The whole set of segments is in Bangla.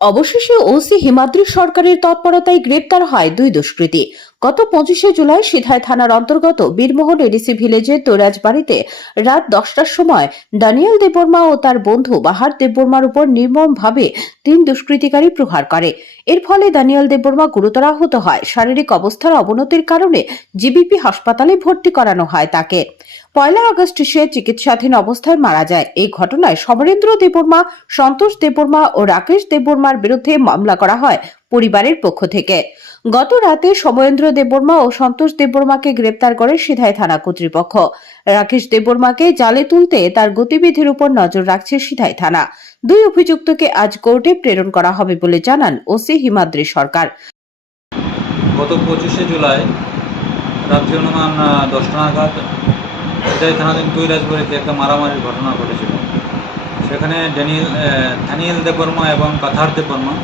অবশেষে ওসি হিমাদ্রি সরকারের তৎপরতায় গ্রেপ্তার হয় দুই দুষ্কৃতী। গত 25শে জুলাই সিধাই থানার অন্তর্গত বীরমোহন এডিসি ভিলেজের তোরাজ বাড়িতে রাত 10টার সময় দানিয়েল দেববর্মা ও তার বন্ধু বাহার দেববর্মার উপর নির্মমভাবে 3 দুষ্কৃতিকারী প্রহার করে। এর ফলে দানিয়েল দেববর্মা গুরুতর আহত হয়। শারীরিক অবস্থার অবনতির কারণে জিবিপি হাসপাতালে ভর্তি করানো হয় তাকে। 1 আগস্ট সে চিকিৎসাধীন অবস্থায় মারা যায়। এই ঘটনায় সমরেন্দ্র দেববর্মা, সন্তোষ দেববর্মা ও রাকেশ দেববর্মার বিরুদ্ধে মামলা করা হয় পরিবারের পক্ষ থেকে। গত রাতে সমরেন্দ্র দেববর্মা ও সন্তোষ দেববর্মাকে গ্রেপ্তার করে সিধাই থানা কর্তৃপক্ষ। রাকেশ দেববর্মাকে জালে তুলতে তার গতিবিধির উপর নজর রাখছে সিধাই থানা। দুই অভিযুক্তকে আজ কোর্টে প্রেরণ করা হবে বলে জানান ওসি হিমাদ্রি সরকার। গত 25শে জুলাই রাত্রি অনুমান 10টা নাগাদ সিধাই থানাধীন তৈরাজবাড়িতে একটা মারামারির ঘটনা ঘটেছিল। সেখানে দানিয়েল দেববর্মা এবং কাথার দেববর্মা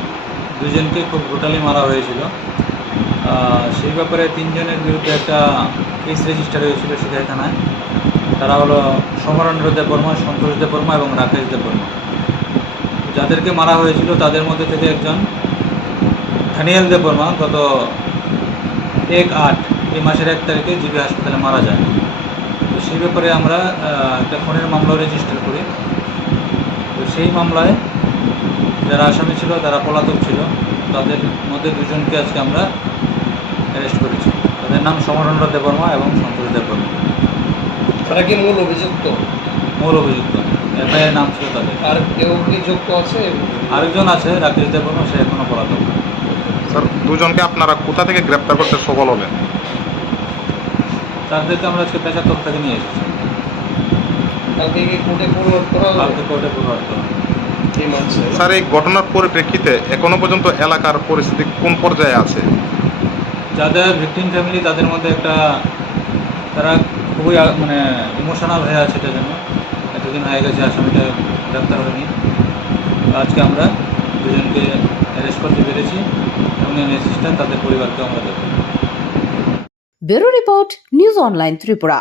দুজনকে খুব ব্রুটালি মারা হয়েছিল। সেই ব্যাপারে 3 জনের বিরুদ্ধে একটা কেস রেজিস্টার হয়েছিল সিধাই থানায়। তারা হলো সমরেন্দ্র দেববর্মা, সন্তোষ দেববর্মা এবং রাকেশ দেববর্মা। যাদেরকে মারা হয়েছিল তাদের মধ্যে থেকে একজন দানিয়েল দেববর্মা গত 1/8 এই মাসের 1 তারিখে জিবি হাসপাতালে মারা যায়। তো সেই ব্যাপারে আমরা একটা খুনের মামলা রেজিস্টার করি। তো সেই মামলায় যারা আসামি ছিল তারা পলাতক ছিল। তাদের মধ্যে দুজনকে আজকে আমরা অ্যারেস্ট করেছি। তাদের নাম সমরেন্দ্র দেববর্মা এবং সন্তোষ দেববর্মা। তারা কি মূল অভিযুক্ত? মূল অভিযুক্ত, এফআইআর নাম ছিল তাদের। আর কেউ কি যুক্ত আছে? আরেকজন আছে রাকেশ দেববর্মা, সে এখনো পলাতক। স্যার, দুজনকে আপনারা কোথা থেকে গ্রেপ্তার করতে সফল হলেন? তাদেরকে আমরা আজকে পেশাতক থেকে নিয়ে এসেছি। কালকে কি কোর্টে ফরওয়ার্ড করা হবে? কালকে কোর্টে ফরওয়ার্ড করা হবে। এই মানছে। স্যার, এই ঘটনার পরিপ্রেক্ষিতে এখনো পর্যন্ত এলাকার পরিস্থিতি কোন পর্যায়ে আছে? যাদের ভিকটিম ফ্যামিলি তাদের মধ্যে একটা তারা খুবই ইমোশনাল হয়ে আছে। এটার জন্য এতদিন হয়ে গেছে আসামিটা গ্রেপ্তার হয়নি। আজকে আমরা দুজনকে অ্যারেস্ট করতে পেরেছি এবং অ্যাসিস্ট্যান্ট তাদের পরিবারকে আমরা দেবো। Bureau report, news online Tripura.